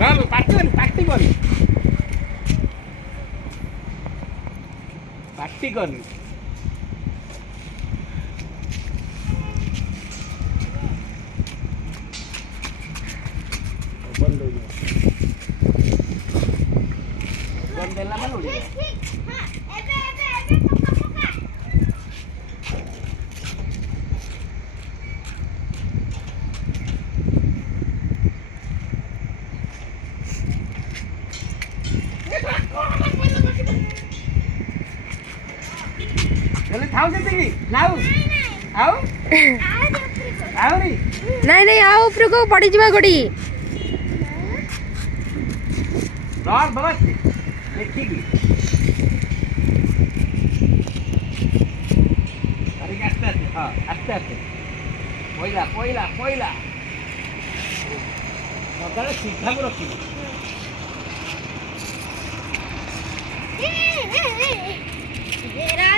Rol, party gon. Bandela mana lu? Jadi tahu sih, tahu? Tahu? Tahu nih? ନାଇଁ ନାଇଁ ଆଉ ଉପରକୁ ପଡ଼ିଯିବା ଗୋଡ଼ି। Rol bawa sih. ଦେଖିକି ଧରିକି ଆସ୍ତେ ଆସ୍ତେ ହଁ ଆସ୍ତେ ଆସ୍ତେ ପଇଲା ସଦାବେଳେ ସିଧାକୁ ରଖିବୁ। ଏରା